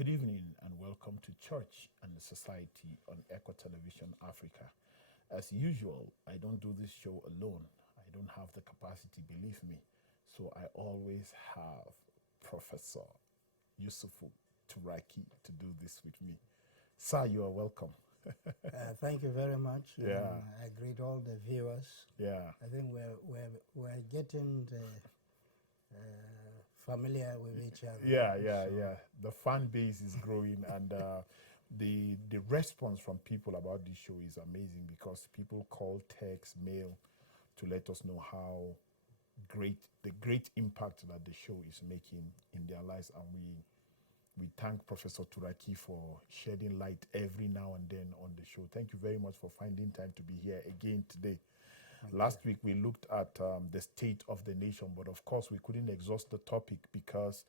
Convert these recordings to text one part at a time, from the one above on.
Good evening and welcome to Church and Society on ECWA Television Africa. As usual, I don't do this show alone. I don't have the capacity, believe me. So I always have Professor Yusufu Turaki to do this with me. Sir, you are welcome. Thank you very much. Yeah. I greet all the viewers. Yeah. I think we're getting familiar with each other. Yeah. The fan base is growing, and the response from people about this show is amazing because people call, text, mail to let us know how the great impact that the show is making in their lives, and we thank Professor Turaki for shedding light every now and then on the show. Thank you very much for finding time to be here again today. Last week we looked at the state of the nation, but of course we couldn't exhaust the topic because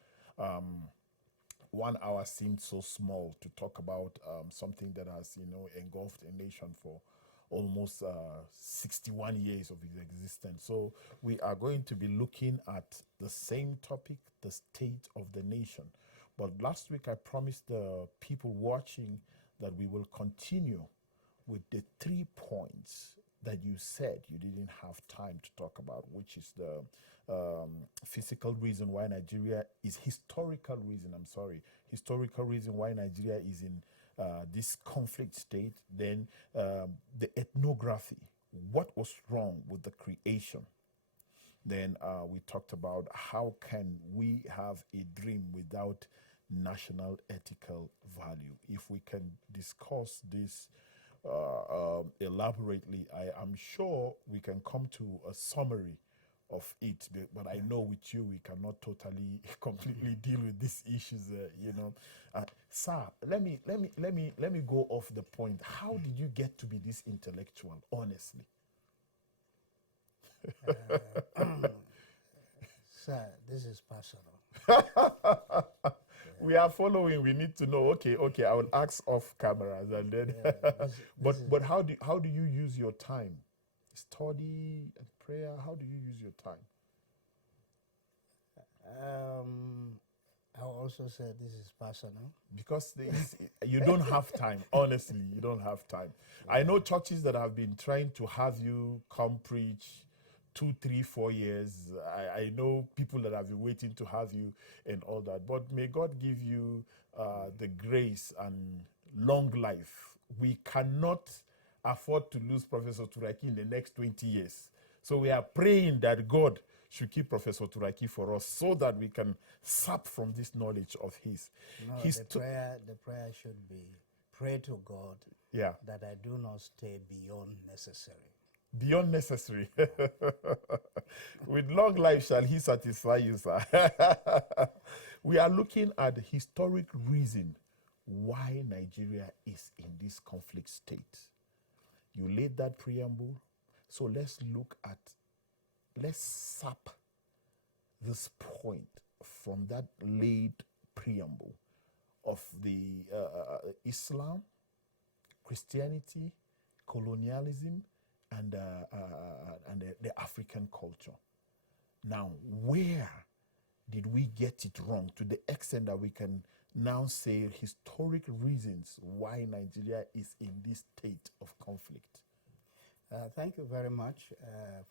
1 hour seemed so small to talk about something that has, engulfed a nation for almost 61 years of its existence. So we are going to be looking at the same topic, the state of the nation. But last week I promised the people watching that we will continue with the 3 points that you said you didn't have time to talk about, which is the historical reason why Nigeria is in this conflict state, then the ethnography, what was wrong with the creation. Then we talked about how can we have a dream without national ethical value. If we can discuss this elaborately, I am sure we can come to a summary of it, but I know with you we cannot totally completely deal with these issues, sir, let me go off the point. How did you get to be this intellectual, honestly? Sir, this is personal. We are following. We need to know. Okay. I will ask off cameras, and then. But how do you use your time? Study and prayer. How do you use your time? I also said this is personal because you don't have time. Honestly, you don't have time. Yeah. I know churches that have been trying to have you come preach 2, 3, 4 years. I know people that have been waiting to have you and all that. But may God give you the grace and long life. We cannot afford to lose Professor Turaki in the next 20 years. So we are praying that God should keep Professor Turaki for us so that we can sap from this knowledge of his. No, the prayer should be, pray to God that I do not stay beyond necessary. Beyond necessary. With long life shall he satisfy you, sir. We are looking at the historic reason why Nigeria is in this conflict state. You laid that preamble, so let's sap this point from that laid preamble of the Islam, Christianity, colonialism, and the African culture. Now, where did we get it wrong to the extent that we can now say historic reasons why Nigeria is in this state of conflict? Thank you very much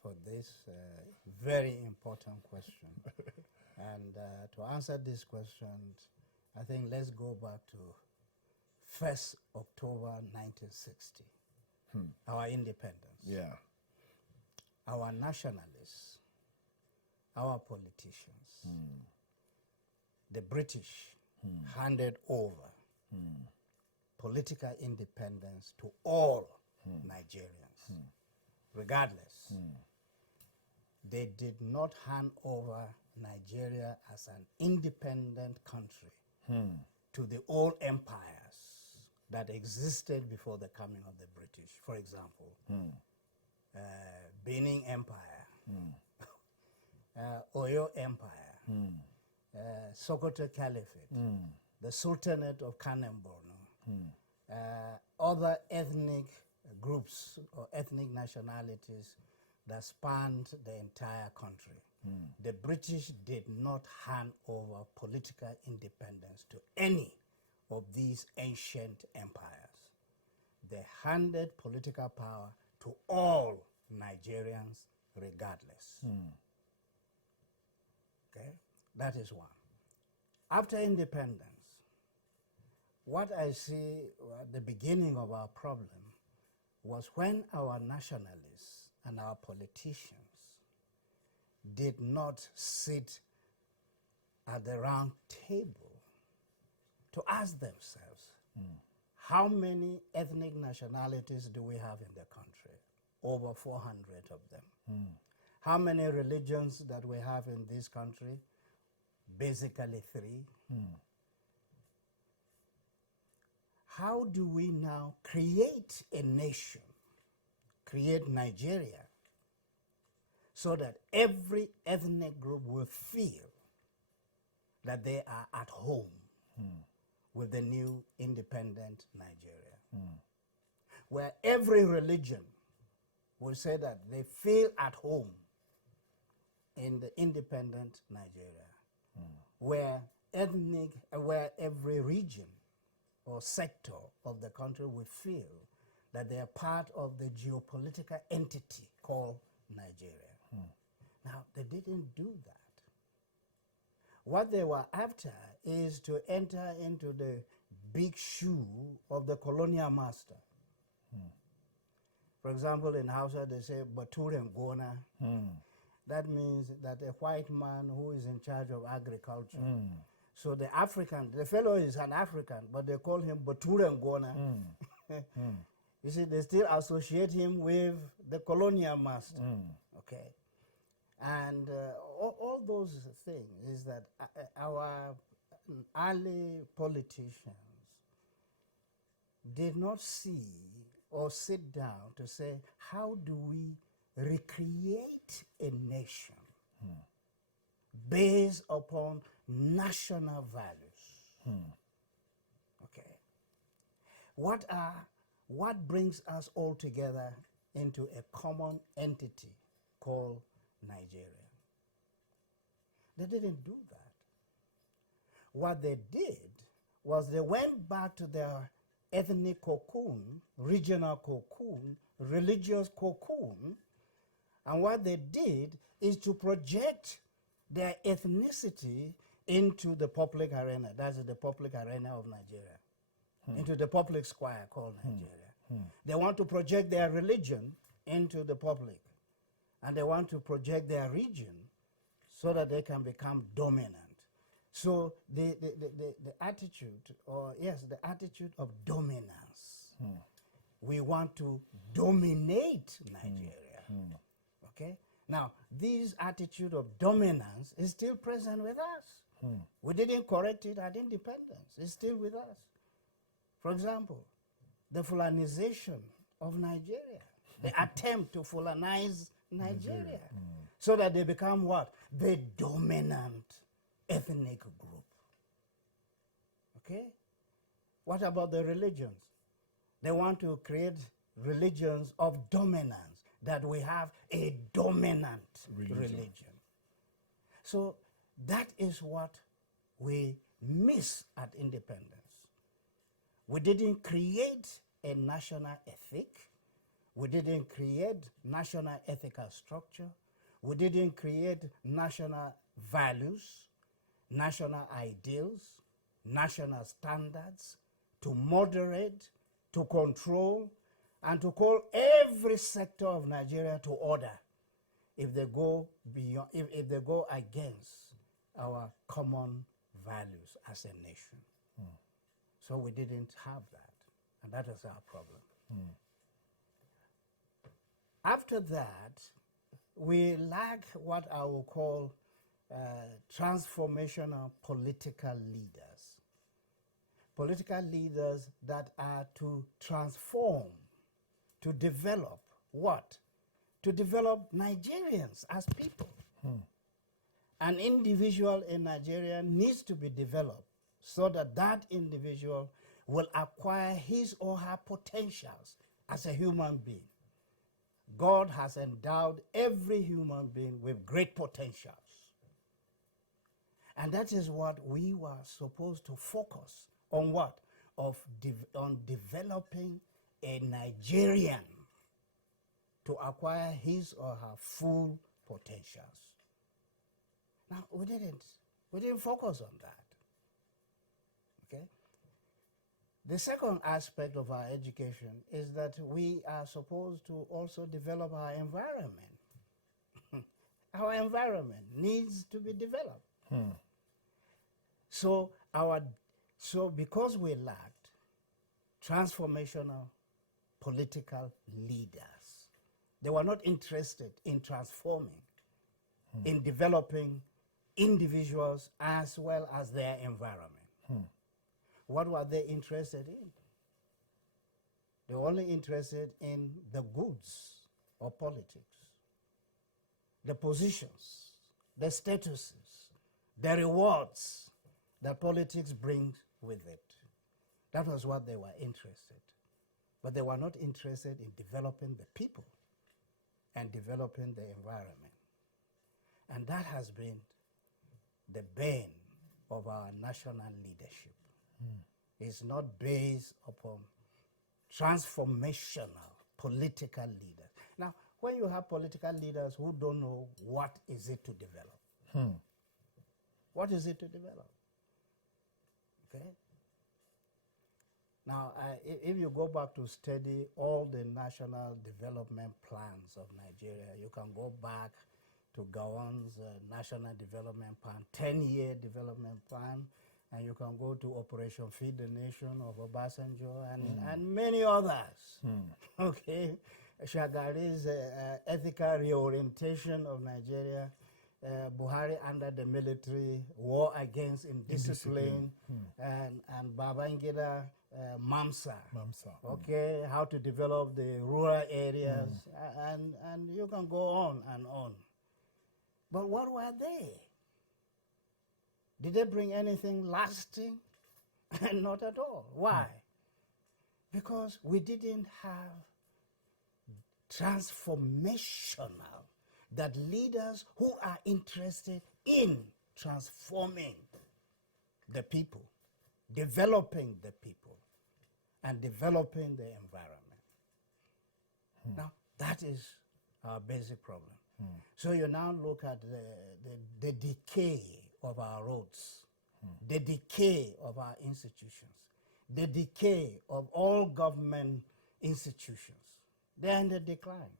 for this very important question. And to answer this question, I think let's go back to 1st October 1960. Our independence. Yeah. Our nationalists, our politicians, the British handed over political independence to all Nigerians, regardless. They did not hand over Nigeria as an independent country to the old empires that existed before the coming of the British. For example, Benin Empire, Oyo Empire, Sokoto Caliphate, the Sultanate of Kanem-Borno, other ethnic groups or ethnic nationalities that spanned the entire country. The British did not hand over political independence to any of these ancient empires. They handed political power to all Nigerians regardless. Okay, that is one. After independence, what I see at the beginning of our problem was when our nationalists and our politicians did not sit at the round table to ask themselves, how many ethnic nationalities do we have in the country? Over 400 of them. How many religions that we have in this country? Basically 3. How do we now create a nation, create Nigeria, so that every ethnic group will feel that they are at home with the new independent Nigeria? Where every religion will say that they feel at home in the independent Nigeria, where every region or sector of the country will feel that they are part of the geopolitical entity called Nigeria. Now, they didn't do that. What they were after is to enter into the big shoe of the colonial master. For example, in Hausa, they say Bature Ngona. That means that a white man who is in charge of agriculture. So the African, the fellow is an African, but they call him Bature Ngona. You see, they still associate him with the colonial master. Okay. And all those things is that our early politicians did not see or sit down to say, how do we recreate a nation based upon national values? Okay. What brings us all together into a common entity called Nigeria? They didn't do that. What they did was they went back to their ethnic cocoon, regional cocoon, religious cocoon, and what they did is to project their ethnicity into the public arena. That's the public arena of Nigeria, into the public square called Nigeria. They want to project their religion into the public, and they want to project their region so that they can become dominant. So the attitude, or yes, the attitude of dominance. We want to dominate Nigeria. Okay? Now, this attitude of dominance is still present with us. We didn't correct it at independence. It's still with us. For example, the Fulanization of Nigeria, the attempt to Fulanize Nigeria, so that they become what? The dominant ethnic group. Okay? What about the religions? They want to create religions of dominance, that we have a dominant religion. So that is what we miss at independence. We didn't create a national ethic. We didn't create national ethical structure. We didn't create national values, national ideals, national standards to moderate, to control, and to call every sector of Nigeria to order if they go beyond, if they go against our common values as a nation. So we didn't have that, and that is our problem. After that, we lack what I will call transformational political leaders. Political leaders that are to transform, to develop what? To develop Nigerians as people. An individual in Nigeria needs to be developed so that that individual will acquire his or her potentials as a human being. God has endowed every human being with great potentials. And that is what we were supposed to focus On what? On developing a Nigerian to acquire his or her full potentials. Now, we didn't focus on that. Okay? The second aspect of our education is that we are supposed to also develop our environment. Our environment needs to be developed. So because we lacked transformational political leaders, they were not interested in transforming, in developing individuals as well as their environment. What were they interested in? They were only interested in the goods of politics, the positions, the statuses, the rewards that politics brings with it. That was what they were interested. But they were not interested in developing the people and developing the environment. And that has been the bane of our national leadership. It's not based upon transformational political leaders. Now, when you have political leaders who don't know what is it to develop, what is it to develop? Okay? Now, if you go back to study all the national development plans of Nigeria, you can go back to Gowon's National Development Plan, 10-year development plan, and you can go to Operation Feed the Nation of Obasanjo and many others. Okay, Shagari's ethical reorientation of Nigeria, Buhari under the military, war against indiscipline, and Babangida Mamsa. Okay, how to develop the rural areas, and you can go on and on. But what were they? Did they bring anything lasting? Not at all. Why? Because we didn't have transformational, that leaders who are interested in transforming the people, developing the people, and developing the environment. Now, that is our basic problem. So you now look at the decay of our roads, the decay of our institutions, the decay of all government institutions. They're in the decline.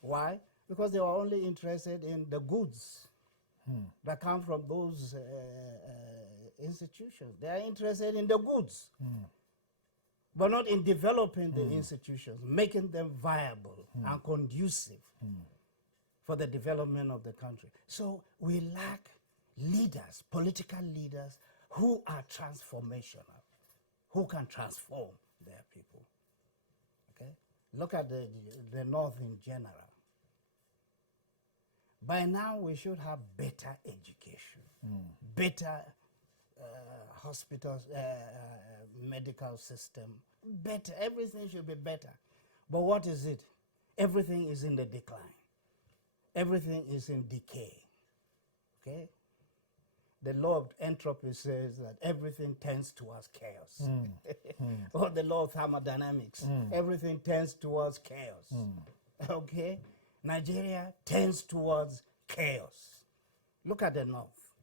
Why? Because they were only interested in the goods that come from those institutions. They are interested in the goods, but not in developing the institutions, making them viable and conducive for the development of the country. So we lack leaders, political leaders, who are transformational, who can transform their people. Okay? Look at the North in general. By now, we should have better education, better hospitals, medical system, better. Everything should be better. But what is it? Everything is in the decline. Everything is in decay. Okay? The law of entropy says that everything tends towards chaos. Or the law of thermodynamics, everything tends towards chaos. Okay? Nigeria tends towards chaos. Look at the North.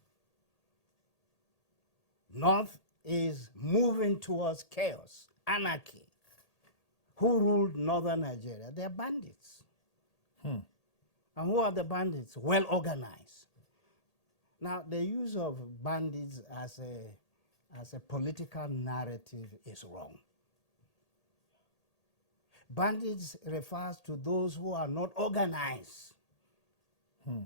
North is moving towards chaos, anarchy. Who ruled northern Nigeria? They're bandits. And who are the bandits? Well organized. Now, the use of bandits as a political narrative is wrong. Bandits refers to those who are not organized.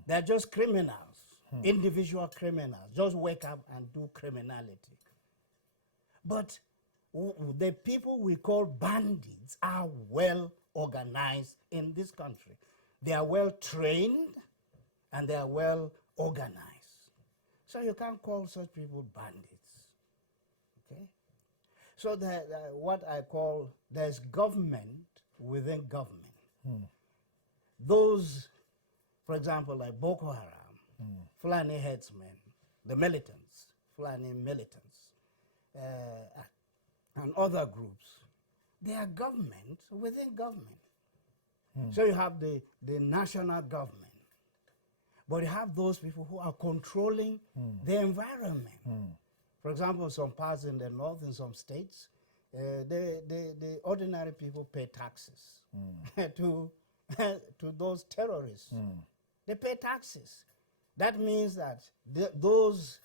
They're just criminals, individual criminals. Just wake up and do criminality. But the people we call bandits are well organized in this country. They are well trained and they are well organized. So you can't call such people bandits. Okay? So what I call, there's government within government. Those, for example, like Boko Haram, Fulani headsmen, the militants, Fulani militants, and other groups, they are government within government. So you have the national government, but you have those people who are controlling the environment. For example, some parts in the north, in some states, the ordinary people pay taxes to those terrorists. They pay taxes. That means that those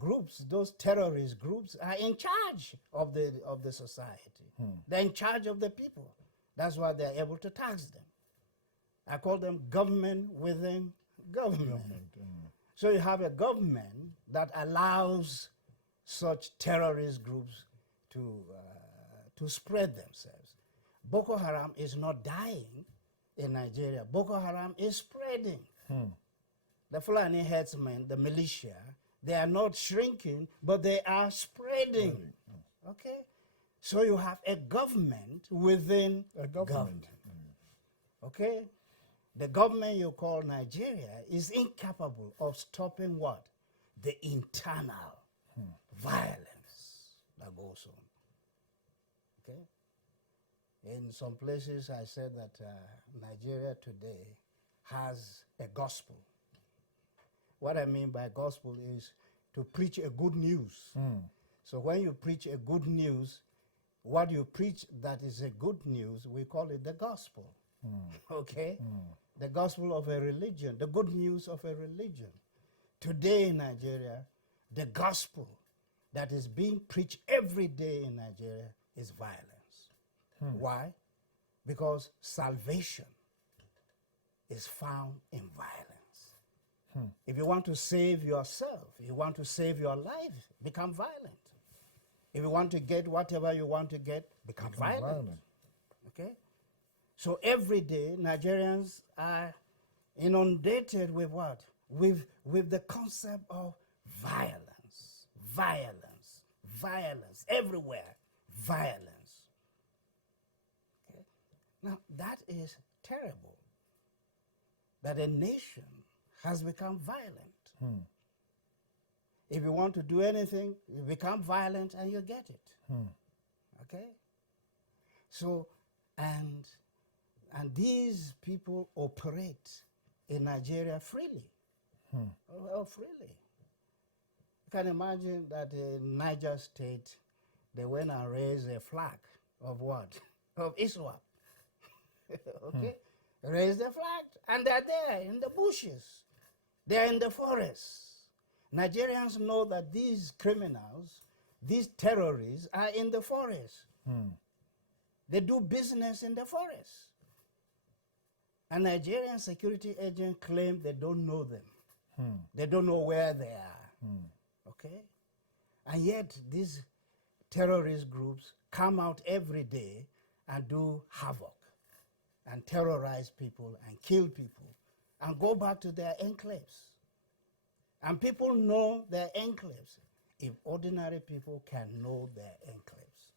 groups, those terrorist groups, are in charge of the society. They're in charge of the people. That's why they're able to tax them. I call them government within government. So you have a government that allows such terrorist groups to spread themselves. Boko Haram is not dying in Nigeria. Boko Haram is spreading. The Fulani herdsmen, the militia, they are not shrinking, but they are spreading. Okay? So you have a government within a government. Okay? The government you call Nigeria is incapable of stopping what? The internal violence that goes on. Okay? In some places I said that Nigeria today has a gospel. What I mean by gospel is to preach a good news. So when you preach a good news, what you preach that is a good news, we call it the gospel. Okay? The gospel of a religion, the good news of a religion. Today in Nigeria, the gospel that is being preached every day in Nigeria is violence. Why? Because salvation is found in violence. If you want to save yourself, you want to save your life, become violent. If you want to get whatever you want to get, become violent. Okay? So every day, Nigerians are inundated with what? With the concept of violence, violence, violence, everywhere, violence. Okay? Now, that is terrible, that a nation has become violent. If you want to do anything, you become violent and you get it. Okay? So, and these people operate in Nigeria freely. Well, freely. You can imagine that in Niger State, they went and raised a flag of what? Of ECWA. Okay? Raised the flag, and they're there in the bushes. They're in the forests. Nigerians know that these criminals, these terrorists, are in the forest. They do business in the forest. And Nigerian security agents claim they don't know them. They don't know where they are. Okay? And yet these terrorist groups come out every day and do havoc and terrorize people and kill people and go back to their enclaves. And people know their enclaves. If ordinary people can know their enclaves,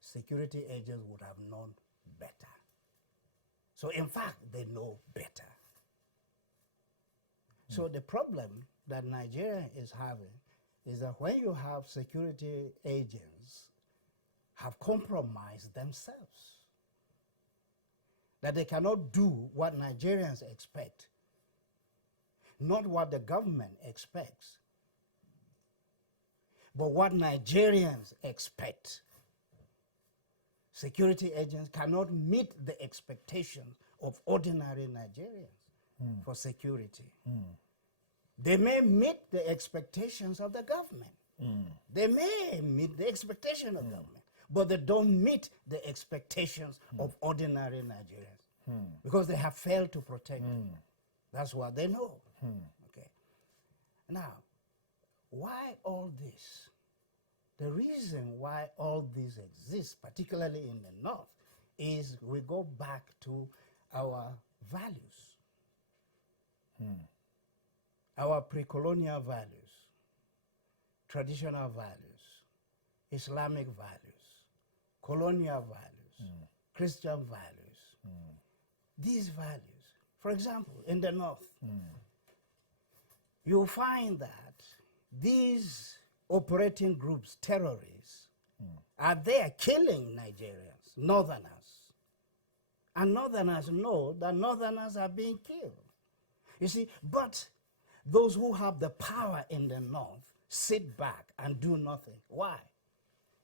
security agents would have known better. So in fact, they know better. So the problem that Nigeria is having is that when you have security agents have compromised themselves, that they cannot do what Nigerians expect, not what the government expects, but what Nigerians expect. Security agents cannot meet the expectations of ordinary Nigerians for security. They may meet the expectations of the government. They may meet the expectation of government, but they don't meet the expectations of ordinary Nigerians because they have failed to protect them. That's what they know. Okay. Now, why all this? The reason why all this exists, particularly in the North, is we go back to our values, our pre-colonial values, traditional values, Islamic values, colonial values, Christian values. These values, for example, in the North, you'll find that these operating groups, terrorists, are there killing Nigerians, Northerners. And Northerners know that Northerners are being killed. You see, but those who have the power in the North sit back and do nothing. Why?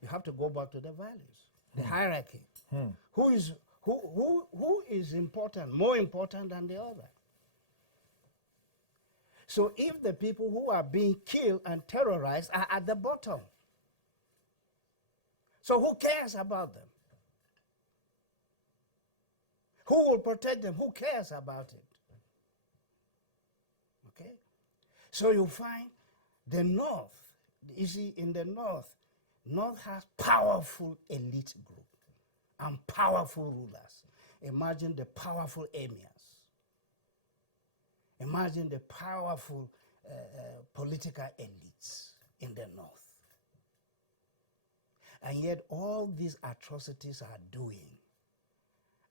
You have to go back to the values, the hierarchy. Who is important, more important than the other? So if the people who are being killed and terrorized are at the bottom, so who cares about them? Who will protect them? Who cares about it? Okay? So you find the North, you see, in the North has powerful elite group and powerful rulers. Imagine the powerful emirs. Imagine the powerful political elites in the North. And yet all these atrocities are doing.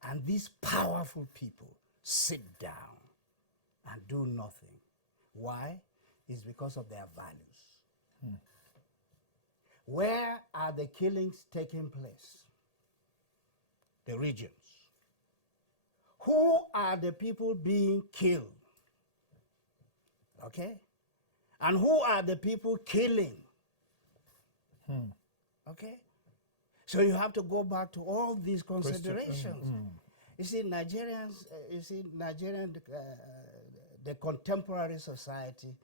And these powerful people sit down and do nothing. Why? It's because of their values. Where are the killings taking place? The regions. Who are the people being killed? Okay? And who are the people killing? Okay? So you have to go back to all these considerations. You see, Nigerians, the contemporary society,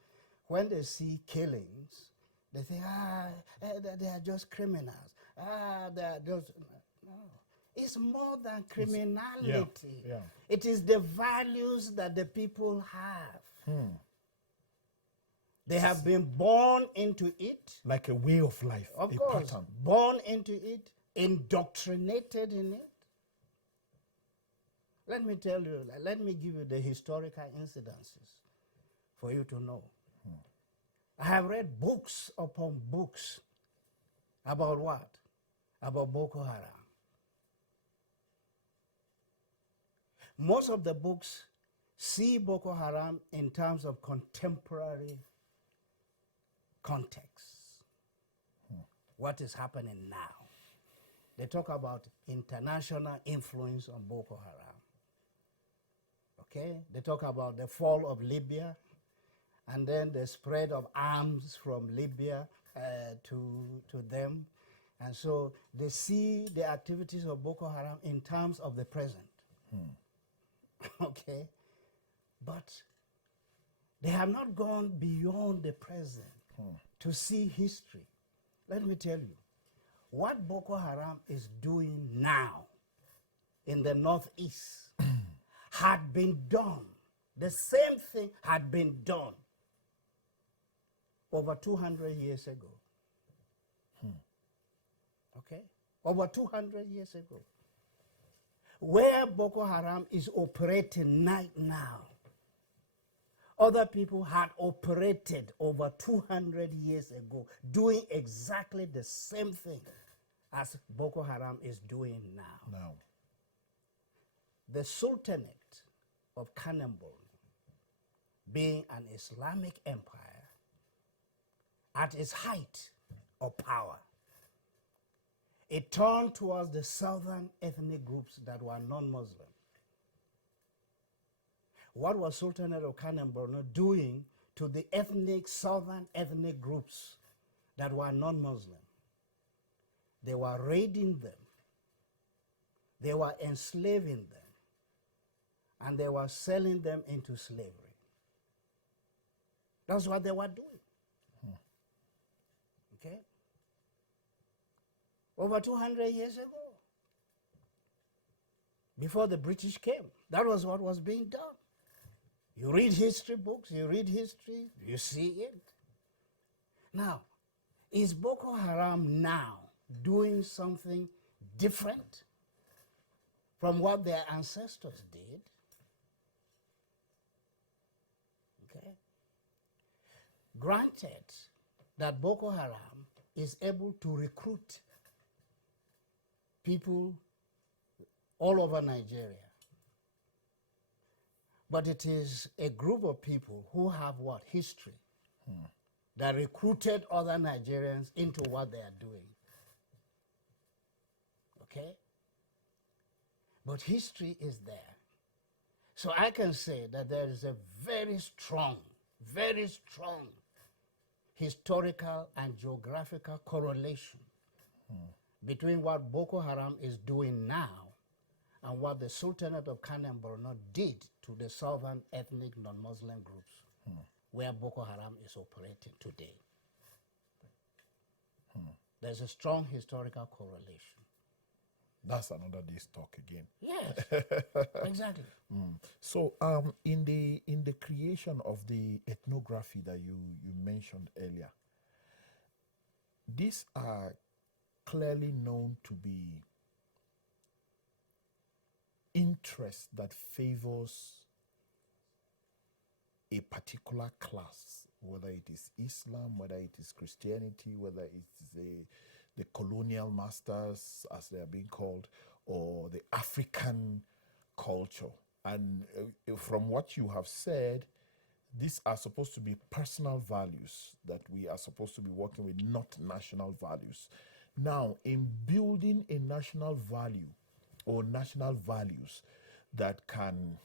when they see killings, they think, they are just criminals. They are just, no. It's more than criminality. Yeah. It is the values that the people have. They have been born into it. Like a way of life, Of a course, pattern. born into it, indoctrinated in it. Let me tell you, let me give you the historical incidences for you to know. I have read books upon books about what? About Boko Haram. Most of the books see Boko Haram in terms of contemporary context. What is happening now? They talk about international influence on Boko Haram. Okay? They talk about the fall of Libya and then the spread of arms from Libya to them. And so they see the activities of Boko Haram in terms of the present. Okay? But they have not gone beyond the present to see history. Let me tell you, what Boko Haram is doing now in the Northeast had been done. The same thing had been done over 200 years ago. Okay? Over 200 years ago. Where Boko Haram is operating right now, other people had operated over 200 years ago, doing exactly the same thing as Boko Haram is doing now. The Sultanate of Cannonball, being an Islamic empire, at its height of power, it turned towards the southern ethnic groups that were non-Muslim. What was Sultanate of Cannonball doing to the southern ethnic groups that were non-Muslim? They were raiding them. They were enslaving them. And they were selling them into slavery. That's what they were doing. Okay? Over 200 years ago. Before the British came. That was what was being done. You read history books, you read history, you see it. Now, is Boko Haram now doing something different from what their ancestors did? Okay. Granted that Boko Haram is able to recruit people all over Nigeria, but it is a group of people who have what? History. that recruited other Nigerians into what they are doing. Okay? But history is there. So I can say that there is a very strong historical and geographical correlation between what Boko Haram is doing now and what the Sultanate of Kano and Borno did to the southern ethnic non-Muslim groups where Boko Haram is operating today. There's a strong historical correlation. That's another day's talk again. Yes, exactly. So, in the creation of the ethnography that you mentioned earlier, these are clearly known to be interest that favors a particular class, whether it is Islam, whether it is Christianity, whether it's the colonial masters, as they are being called, or the African culture. And from what you have said, these are supposed to be personal values that we are supposed to be working with, not national values. Now, in building a national value or national values that can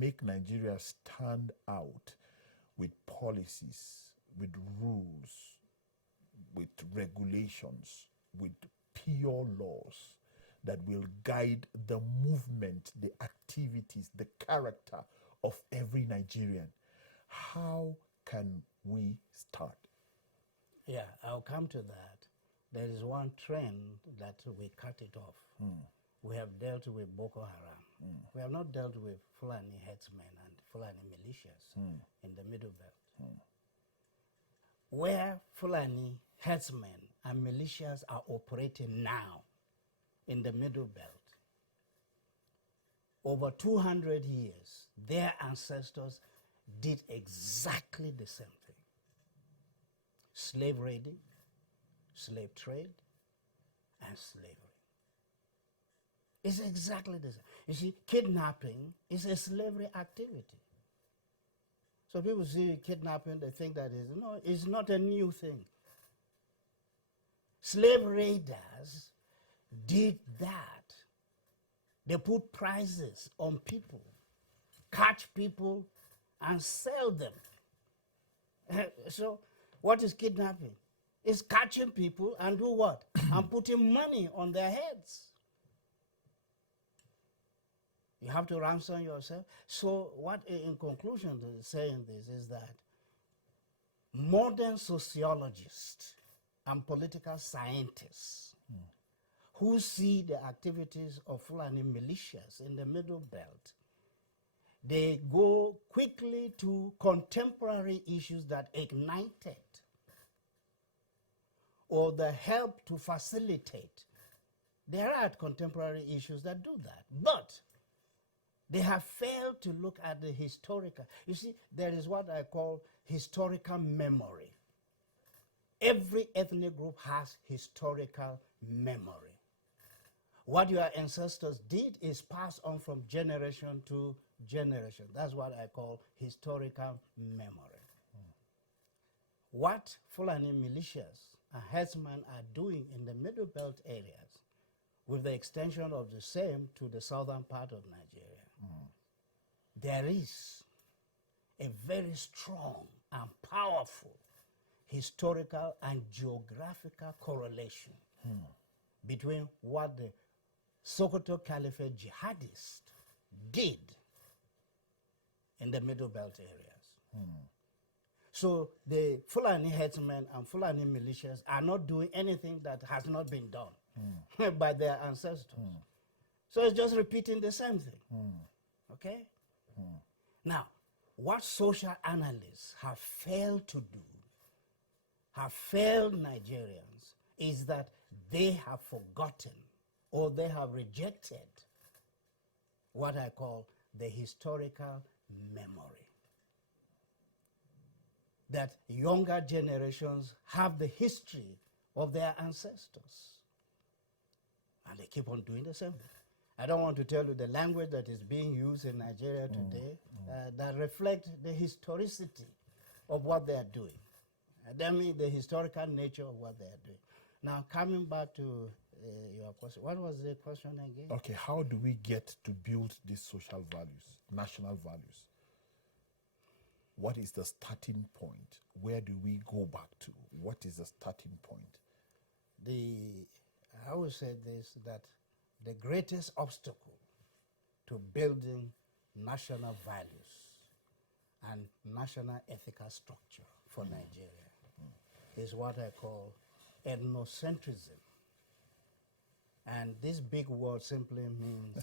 make Nigeria stand out with policies, with rules, with regulations, with pure laws that will guide the movement, the activities, the character of every Nigerian. How can we start? Yeah, I'll come to that. There is one trend that we cut it off. We have dealt with Boko Haram. We have not dealt with Fulani headsmen and Fulani militias in the Middle Belt. Where Fulani headsmen and militias are operating now in the Middle Belt, over 200 years, their ancestors did exactly the same thing. Slave raiding, slave trade, and slavery. It's exactly the same. You see, kidnapping is a slavery activity. So people see kidnapping, they think that it's not a new thing. Slave raiders did that. They put prices on people, catch people, and sell them. So what is kidnapping? It's catching people and do what? And putting money on their heads. You have to ransom yourself. So what, in conclusion to saying this, is that modern sociologists and political scientists who see the activities of Fulani militias in the Middle Belt, they go quickly to contemporary issues that ignited or the help to facilitate. There are contemporary issues that do that, but they have failed to look at the historical. You see, there is what I call historical memory. Every ethnic group has historical memory. What your ancestors did is passed on from generation to generation. That's what I call historical memory. What Fulani militias and herdsmen are doing in the Middle Belt areas, with the extension of the same to the southern part of Nigeria, there is a very strong and powerful historical and geographical correlation between what the Sokoto Caliphate jihadists did in the Middle Belt areas. So the Fulani headsmen and Fulani militias are not doing anything that has not been done by their ancestors. So it's just repeating the same thing. Okay? Now, what social analysts have failed to do, have failed Nigerians, is that they have forgotten or they have rejected what I call the historical memory. That younger generations have the history of their ancestors. And they keep on doing the same thing. I don't want to tell you the language that is being used in Nigeria today that reflect the historicity of what they are doing. That means the historical nature of what they are doing. Now, coming back to your question, what was the question again? Okay, how do we get to build these social values, national values? What is the starting point? Where do we go back to? What is the starting point? I would say this, that the greatest obstacle to building national values and national ethical structure for Nigeria is what I call ethnocentrism. And this big word simply means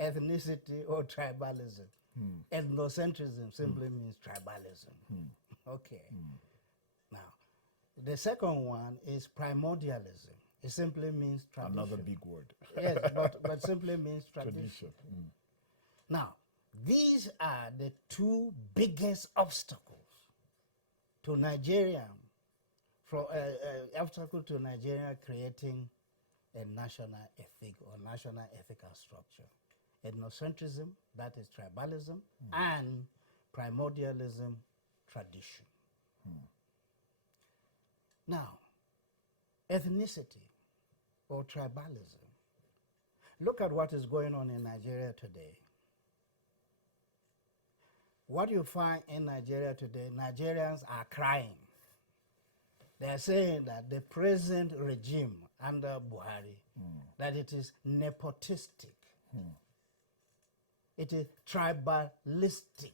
ethnicity or tribalism. Ethnocentrism simply means tribalism. Okay. Now, the second one is primordialism. It simply means tradition. Another big word. Yes, but simply means tradition. Now, these are the two biggest obstacles to Nigeria, obstacle to Nigeria creating a national ethic or national ethical structure. Ethnocentrism, that is tribalism, and primordialism, tradition. Now, ethnicity or tribalism. Look at what is going on in Nigeria today. What you find in Nigeria today, Nigerians are crying. They are saying that the present regime under Buhari, that it is nepotistic. It is tribalistic.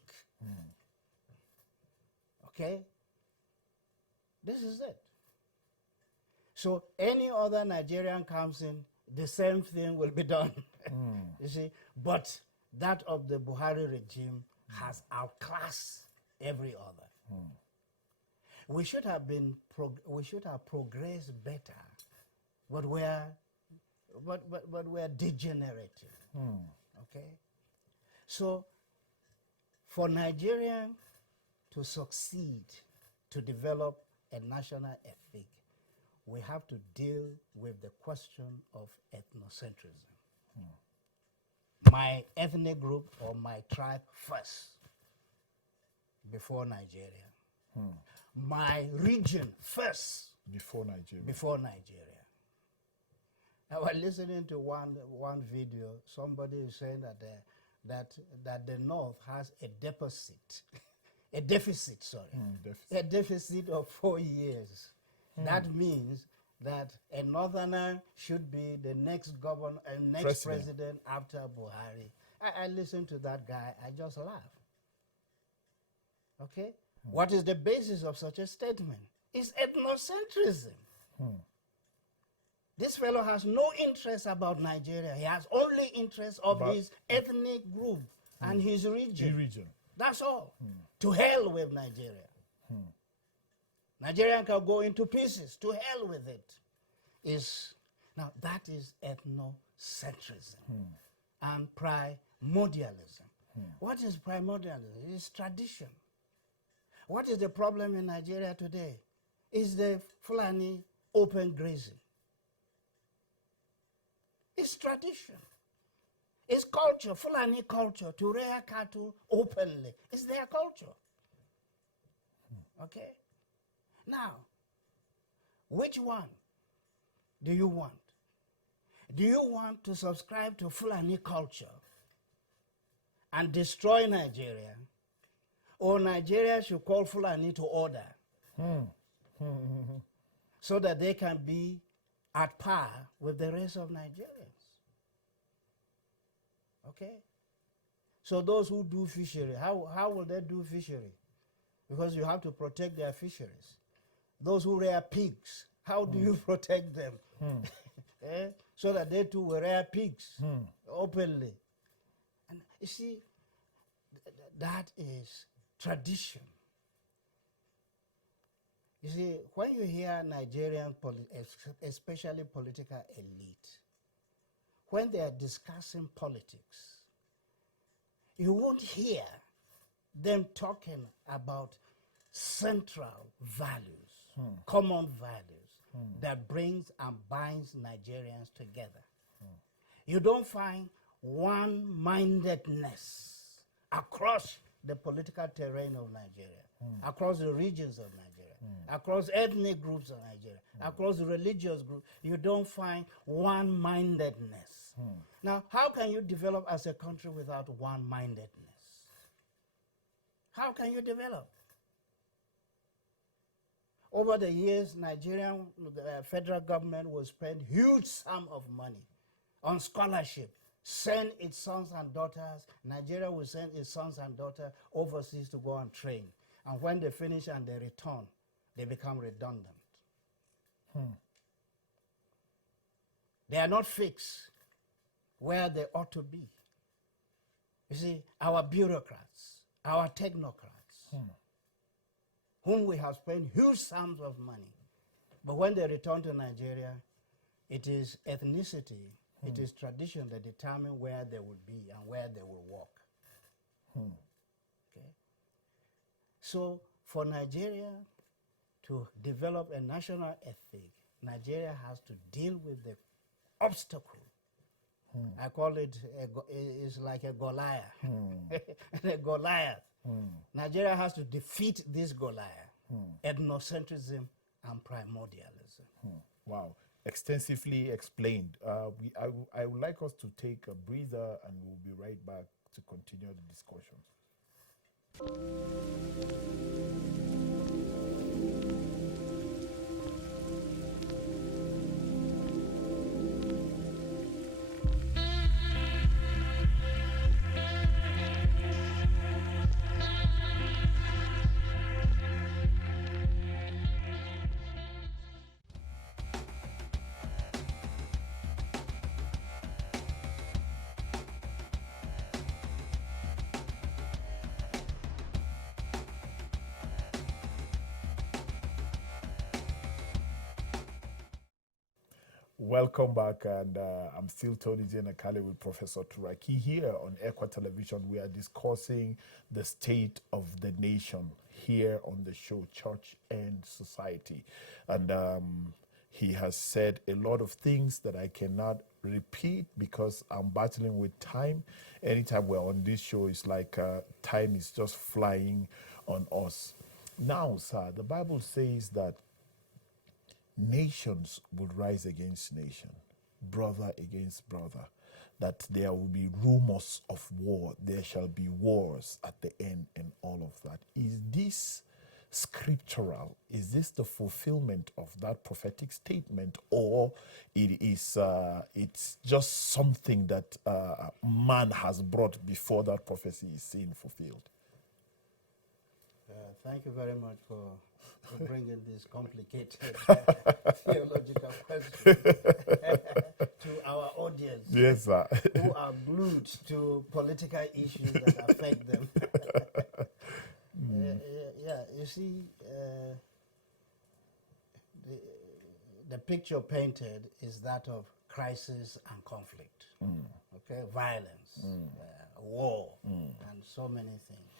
Okay? This is it. So any other Nigerian comes in, the same thing will be done. You see? But that of the Buhari regime has outclassed every other. We should have progressed better, but we're degenerating. Okay? So for Nigeria to succeed, to develop a national ethic, we have to deal with the question of ethnocentrism. My ethnic group or my tribe first, before Nigeria. My region first, Before Nigeria. before Nigeria. I was listening to one video. Somebody is saying that the North has a deficit, a deficit of 4 years. That means that a Northerner should be the next governor and next president after Buhari. I listened to that guy. I just laughed. Okay, what is the basis of such a statement? It's ethnocentrism. This fellow has no interest about Nigeria. He has only interest of his ethnic group and his region. That's all. To hell with Nigeria. Nigeria can go into pieces. To hell with it. Now that is ethnocentrism and primordialism. What is primordialism? It's tradition. What is the problem in Nigeria today? Is the Fulani open grazing. It's tradition. It's culture, Fulani culture, to rear cattle openly. It's their culture. Okay? Now, which one do you want? Do you want to subscribe to Fulani culture and destroy Nigeria? Or Nigeria should call Fulani to order so that they can be at par with the rest of Nigerians? Okay? So those who do fishery, how will they do fishery? Because you have to protect their fisheries. Those who rear pigs, how do you protect them? So that they too will rear pigs openly. And you see, that is tradition. You see, when you hear Nigerian, especially political elite, when they are discussing politics, you won't hear them talking about central values, common values that brings and binds Nigerians together. You don't find one-mindedness across the political terrain of Nigeria, across the regions of Nigeria, across ethnic groups of Nigeria, across religious groups, you don't find one-mindedness. Now, how can you develop as a country without one-mindedness? How can you develop? Over the years, Nigerian federal government will spend huge sum of money on scholarship, send its sons and daughters. Nigeria will send its sons and daughters overseas to go and train. And when they finish and they return, they become redundant. They are not fixed where they ought to be. You see, our bureaucrats, our technocrats, whom we have spent huge sums of money, but when they return to Nigeria, it is ethnicity, it is tradition that determine where they will be and where they will work. Okay? So for Nigeria to develop a national ethic, Nigeria has to deal with the obstacle. I call it, it's like a Goliath. A Goliath. Nigeria has to defeat this Goliath, ethnocentrism and primordialism. Wow, extensively explained. I would like us to take a breather and we'll be right back to continue the discussion. Welcome back, and I'm still Tony J. Nakale with Professor Turaki here on ECWA Television. We are discussing the state of the nation here on the show, Church and Society. And he has said a lot of things that I cannot repeat because I'm battling with time. Anytime we're on this show, it's like time is just flying on us. Now, sir, the Bible says that nations would rise against nation, brother against brother, that there will be rumors of war, there shall be wars at the end and all of that. Is this scriptural? Is this the fulfillment of that prophetic statement, or it is it's just something that man has brought before that prophecy is seen fulfilled? Thank you very much for bringing this complicated theological question to our audience. Yes, sir. Who are glued to political issues that affect them. Yeah, you see, the picture painted is that of crisis and conflict. Okay, violence, war, and so many things.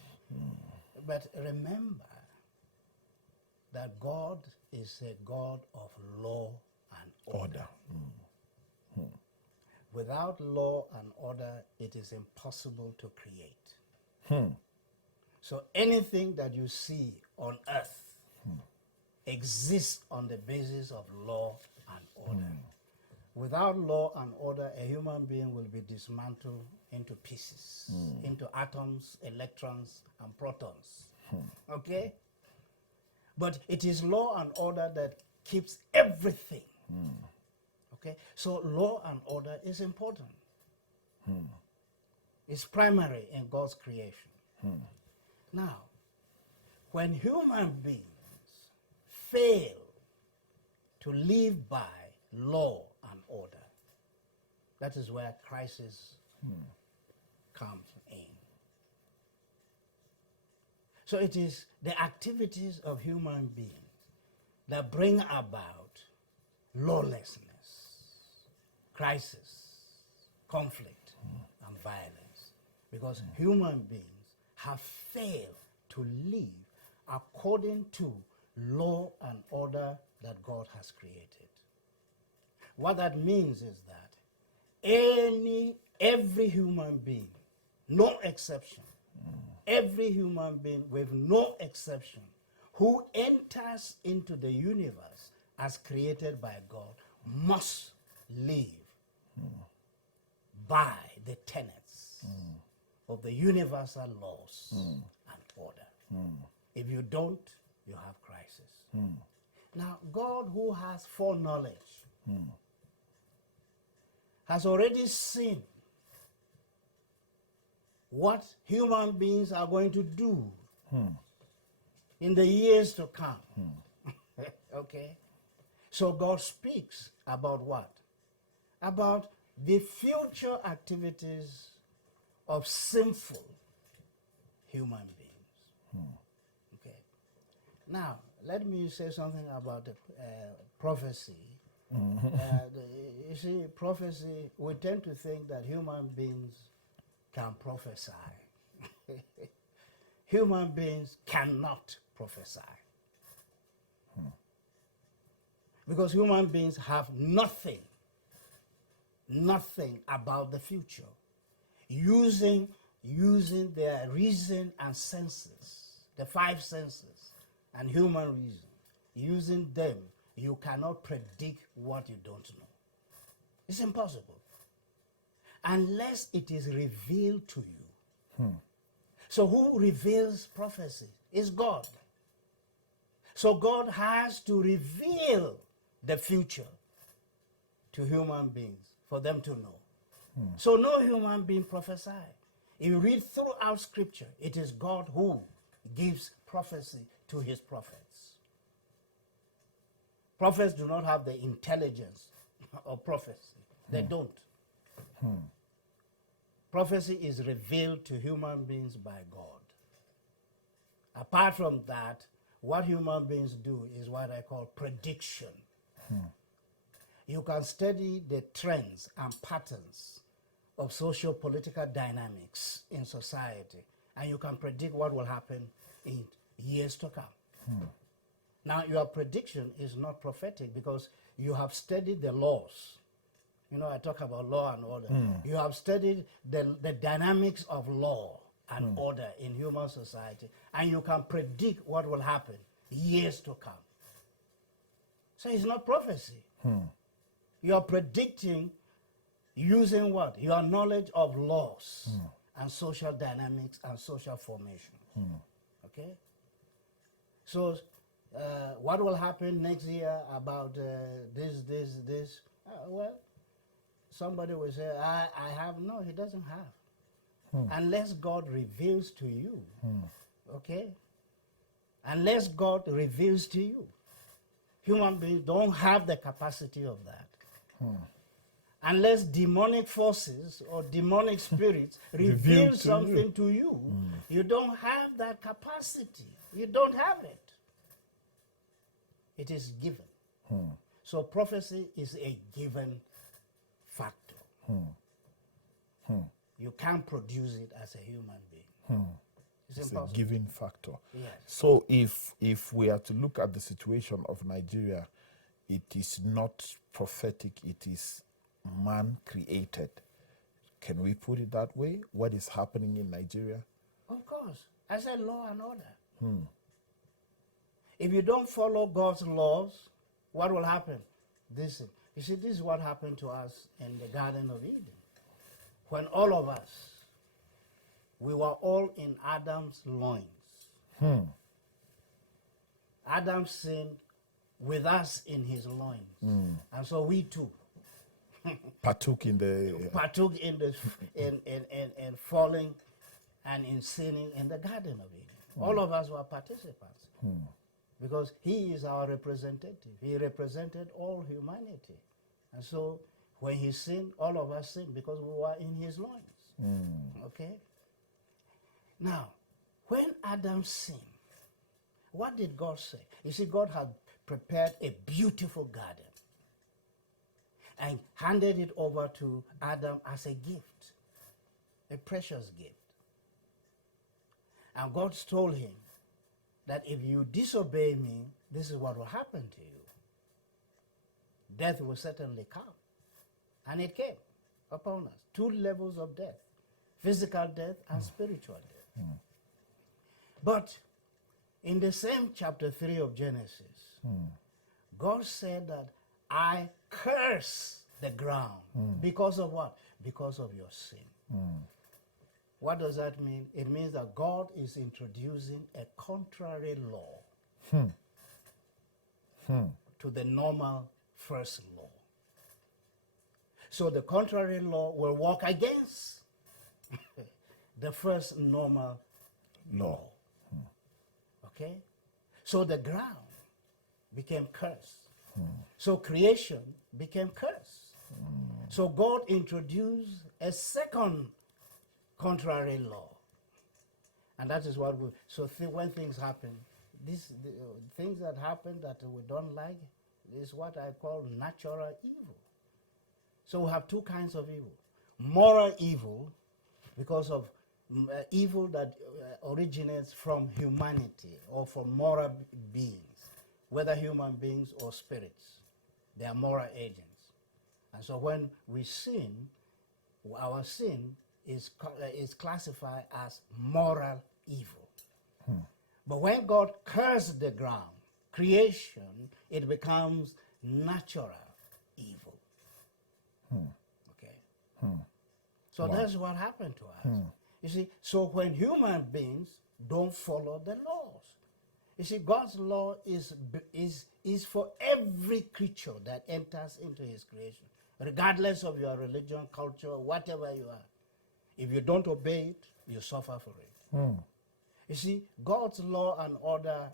But remember that God is a God of law and order. Without law and order, it is impossible to create. So anything that you see on earth exists on the basis of law and order. Without law and order, a human being will be dismantled into pieces, into atoms, electrons, and protons. Okay? But it is law and order that keeps everything. Okay? So law and order is important. It's primary in God's creation. Now, when human beings fail to live by law and order, that is where crisis comes in. So it is the activities of human beings that bring about lawlessness, crisis, conflict, and violence. Because human beings have failed to live according to law and order that God has created. What that means is that every human being, no exception, every human being, with no exception, who enters into the universe as created by God must live by the tenets of the universal laws and order. If you don't, you have crisis. Now, God, who has foreknowledge, has already seen what human beings are going to do in the years to come. Okay? So God speaks about what? About the future activities of sinful human beings. Okay. Now, let me say something about the prophecy. You see, prophecy, we tend to think that human beings can prophesy. Human beings cannot prophesy. Because human beings have nothing about the future. Using their reason and senses, the 5 senses, and human reason, using them, you cannot predict what you don't know. It's impossible. Unless it is revealed to you. So who reveals prophecy? It's God. So God has to reveal the future to human beings for them to know. So no human being prophesies. If you read throughout Scripture, it is God who gives prophecy to his prophets. Prophets do not have the intelligence of prophecy. They don't. Prophecy is revealed to human beings by God. Apart from that, what human beings do is what I call prediction. You can study the trends and patterns of socio-political dynamics in society, and you can predict what will happen in years to come. Now, your prediction is not prophetic because you have studied the laws. You know, I talk about law and order. You have studied the dynamics of law and order in human society, and you can predict what will happen years to come. So it's not prophecy. You are predicting using what? Your knowledge of laws and social dynamics and social formation. Okay? So what will happen next year about this? Well, somebody will say, I have. No, he doesn't have. Unless God reveals to you. Okay? Unless God reveals to you. Human beings don't have the capacity of that. Unless demonic forces or demonic spirits reveal something to you, you don't have that capacity. You don't have it. It is given. So prophecy is a given factor. You can't produce it as a human being. It's a given factor. Yes. So if we are to look at the situation of Nigeria, it is not prophetic, it is man-created. Can we put it that way? What is happening in Nigeria? Of course. I said law and order. If you don't follow God's laws, what will happen? You see, this is what happened to us in the Garden of Eden. When all of us, we were all in Adam's loins. Adam sinned with us in his loins. And so we too partook in the in falling and in sinning in the Garden of Eden. All of us were participants. Because he is our representative. He represented all humanity. And so when he sinned, all of us sinned because we were in his loins. Okay? Now, when Adam sinned, what did God say? You see, God had prepared a beautiful garden and handed it over to Adam as a gift, a precious gift. And God told him that if you disobey me, this is what will happen to you. Death will certainly come. And it came upon us. 2 levels of death, physical death and spiritual death. But in the same chapter 3 of Genesis, God said that I curse the ground because of what? Because of your sin. What does that mean? It means that God is introducing a contrary law to the normal first law. So the contrary law will work against the first normal law. Okay? So the ground became cursed. So creation became cursed. So God introduced a second contrary law. And that is what we, so when things happen, things that happen that we don't like is what I call natural evil. So we have two kinds of evil. Moral evil, because of evil that originates from humanity or from moral beings, whether human beings or spirits. They are moral agents. And so when we sin, our sin is classified as moral evil. But when God cursed the ground, creation, it becomes natural evil. Okay? So that's what happened to us. You see, so when human beings don't follow the laws, you see, God's law is for every creature that enters into his creation, regardless of your religion, culture, whatever you are. If you don't obey it, you suffer for it. You see, God's law and order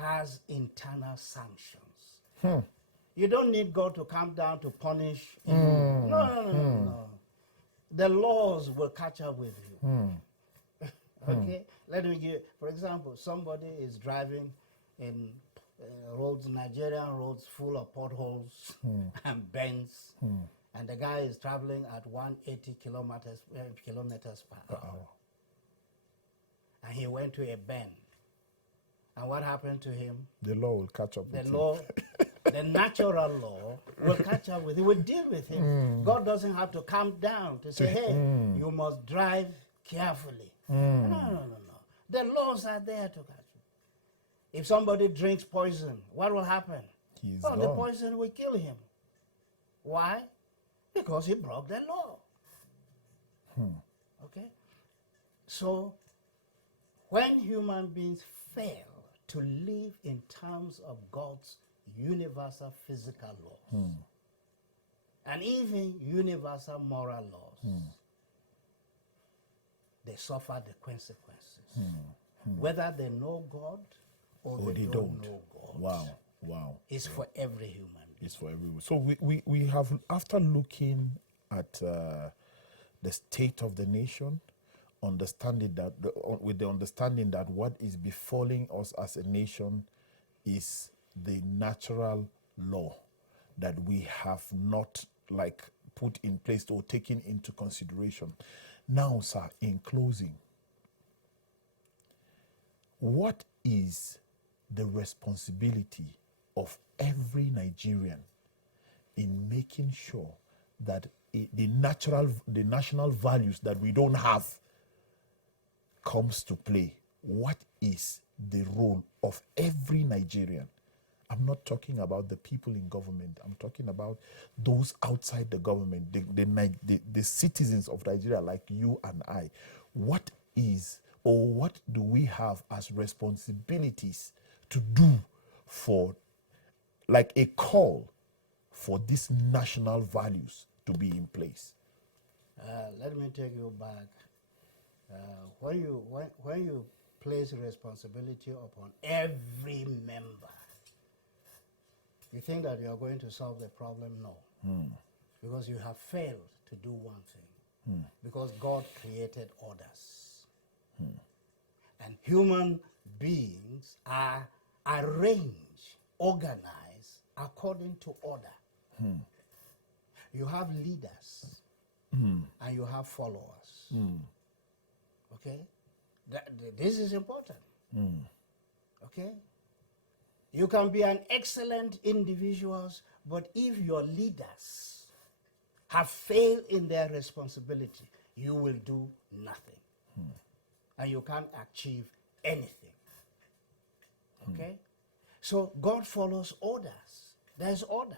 has internal sanctions. You don't need God to come down to punish you. No. The laws will catch up with you. Okay? Let me give, for example, somebody is driving in roads, Nigerian roads full of potholes and bends, and the guy is traveling at 180 kilometers per hour. And he went to a bend. And what happened to him? The law will catch up with him. The natural law will catch up with him, will deal with him. God doesn't have to come down to say, hey, you must drive carefully. No. The laws are there to catch you. If somebody drinks poison, what will happen? The poison will kill him. Why? Because he broke the law. Okay? So, when human beings fail to live in terms of God's universal physical laws and even universal moral laws, they suffer the consequences. Whether they know God or they don't know God. Wow. It's for every human being. It's for everyone. So we have, after looking at the state of the nation, understanding that with the understanding that what is befalling us as a nation is the natural law that we have not put in place or taken into consideration. Now, sir, in closing, what is the responsibility of every Nigerian in making sure that the national values that we don't have comes to play? What is the role of every Nigerian? I'm not talking about the people in government. I'm talking about those outside the government, the citizens of Nigeria like you and I. What do we have as responsibilities to do for, like a call for these national values to be in place? Let me take you back. When you place responsibility upon every member, you think that you are going to solve the problem? No. Because you have failed to do one thing. Because God created orders. And human beings are arranged, organized according to order. You have leaders and you have followers. Okay? This is important. Okay? You can be an excellent individual, but if your leaders have failed in their responsibility, you will do nothing. And you can't achieve anything. Okay? So God follows orders. There's order.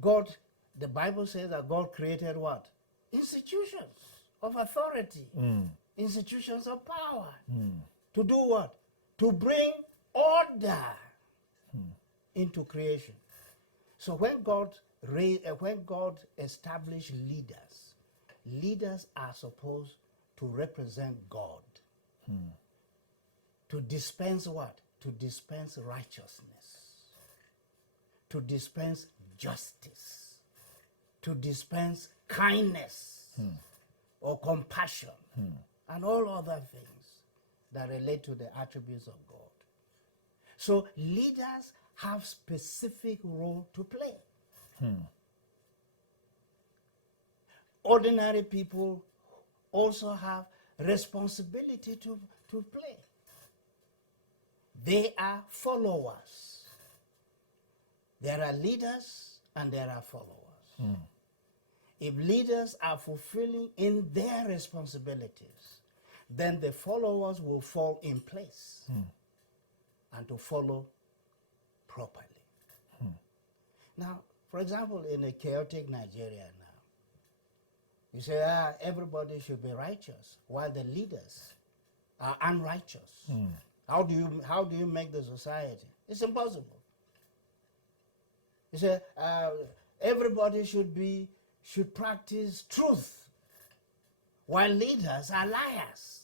God, the Bible says that God created what? Institutions of authority, institutions of power. To do what? To bring order into creation. So when God established leaders, leaders are supposed to represent God. To dispense what? To dispense righteousness. To dispense justice. To dispense kindness or compassion and all other things that relate to the attributes of God. So leaders have specific role to play. Ordinary people also have responsibility to play. They are followers. There are leaders and there are followers. If leaders are fulfilling in their responsibilities, then the followers will fall in place and to follow properly. Now, for example, in a chaotic Nigeria now, you say, everybody should be righteous, while the leaders are unrighteous. How do you make the society? It's impossible. You say, everybody should practice truth, while leaders are liars.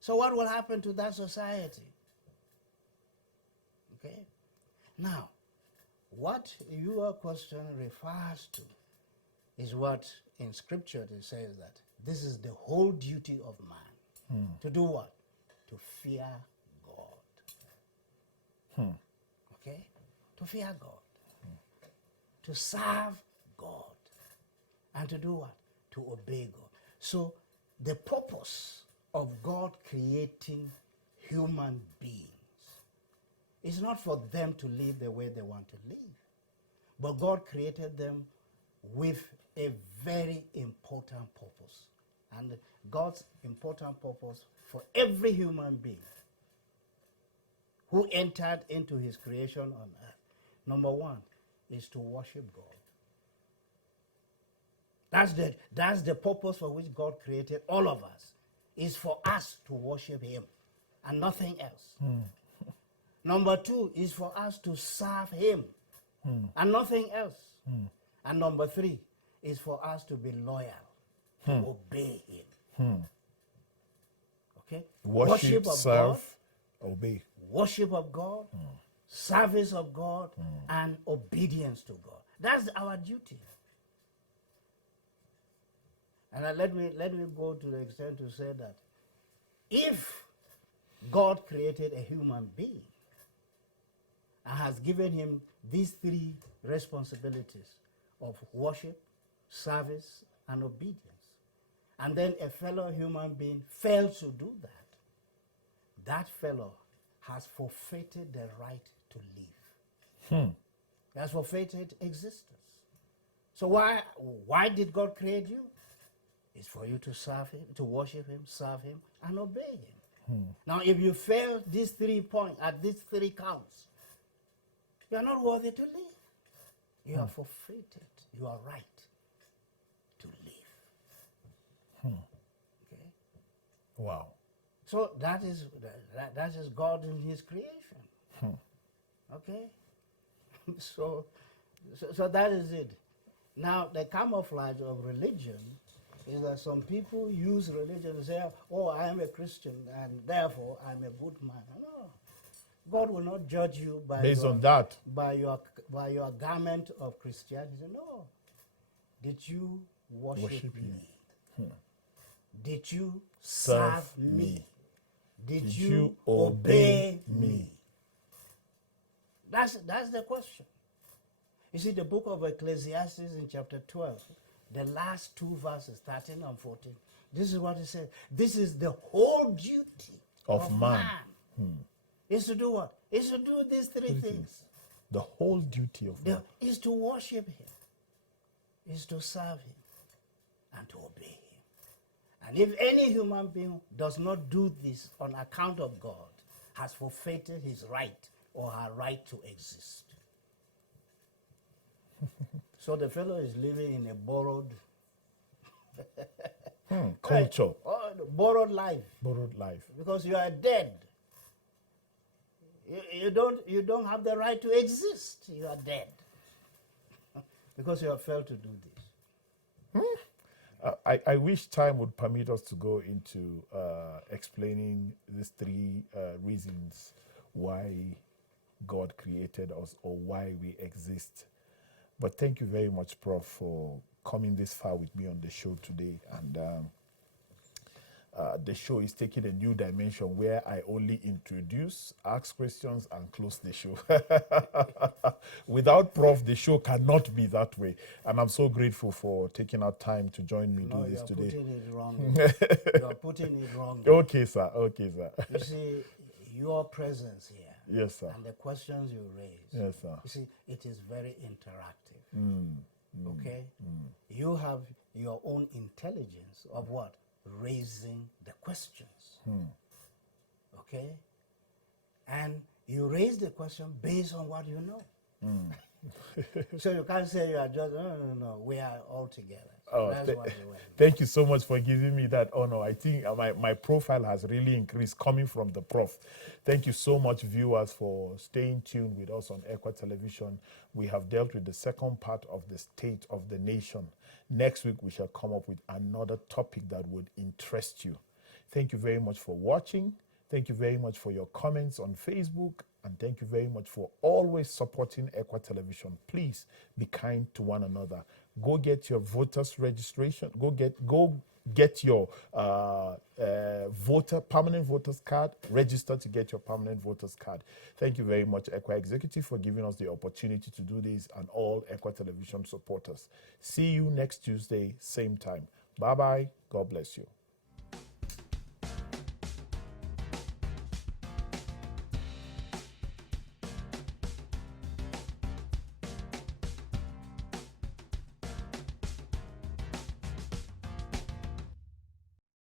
So what will happen to that society? Okay? Now, what your question refers to is what in Scripture it says that this is the whole duty of man. To do what? To fear God. Okay? To fear God. To serve God. And to do what? To obey God. So the purpose of God creating human beings is not for them to live the way they want to live, but God created them with a very important purpose. And God's important purpose for every human being who entered into his creation on earth, number one, is to worship God. That's the purpose for which God created all of us, is for us to worship him and nothing else. Number two is for us to serve him and nothing else. And number three is for us to be loyal, to obey him. Okay? Worship, serve, obey. Worship of God, service of God, and obedience to God. That's our duty. And let me go to the extent to say that if God created a human being and has given him these three responsibilities of worship, service, and obedience, and then a fellow human being fails to do that, that fellow has forfeited the right to live. He has forfeited existence. So why did God create you? It's for you to serve him, to worship him, serve him, and obey him. Now, if you fail these 3 points, at these 3 counts, you are not worthy to live. You have forfeited your right to live. Okay? Wow. So that is God in his creation. Okay? So that is it. Now, the camouflage of religion is that some people use religion to say, oh, I am a Christian and therefore I'm a good man. No. God will not judge you by based on that. By your garment of Christianity. No. Did you worship me? Did you serve me? Did you obey me? That's the question. You see, the book of Ecclesiastes in chapter 12, the last 2 verses, 13 and 14, this is what it says. This is the whole duty of man. Is to do what? Is to do these 3 things. The whole duty of man is to worship him, is to serve him, and to obey him. And if any human being does not do this on account of God, has forfeited his right or her right to exist. So the fellow is living in a borrowed culture. Borrowed life. Borrowed life. Because you are dead. You don't have the right to exist. You are dead. Because you have failed to do this. I wish time would permit us to go into explaining these three reasons why God created us or why we exist. But thank you very much, Prof, for coming this far with me on the show today. And the show is taking a new dimension where I only introduce, ask questions, and close the show. Without Prof, the show cannot be that way. And I'm so grateful for taking out time to join me do this today. Putting it wrong. You are putting it wrong. Okay, sir. Okay, sir. You see, your presence here. Yes, sir. And the questions you raise. Yes, sir. You see, it is very interactive. Okay? You have your own intelligence of what? Raising the questions. Okay? And you raise the question based on what you know. So you can't say you are just, no, we are all together. So that's what you went. Thank you so much for giving me that honor. I think my profile has really increased coming from the Prof. Thank you so much, viewers, for staying tuned with us on ECWA Television. We have dealt with the second part of the state of the nation. Next week, we shall come up with another topic that would interest you. Thank you very much for watching. Thank you very much for your comments on Facebook. And thank you very much for always supporting ECWA Television. Please be kind to one another. Go get your voters registration. Go get your permanent voters card. Register to get your permanent voters card. Thank you very much, ECWA Executive, for giving us the opportunity to do this, and all ECWA Television supporters. See you next Tuesday, same time. Bye-bye. God bless you.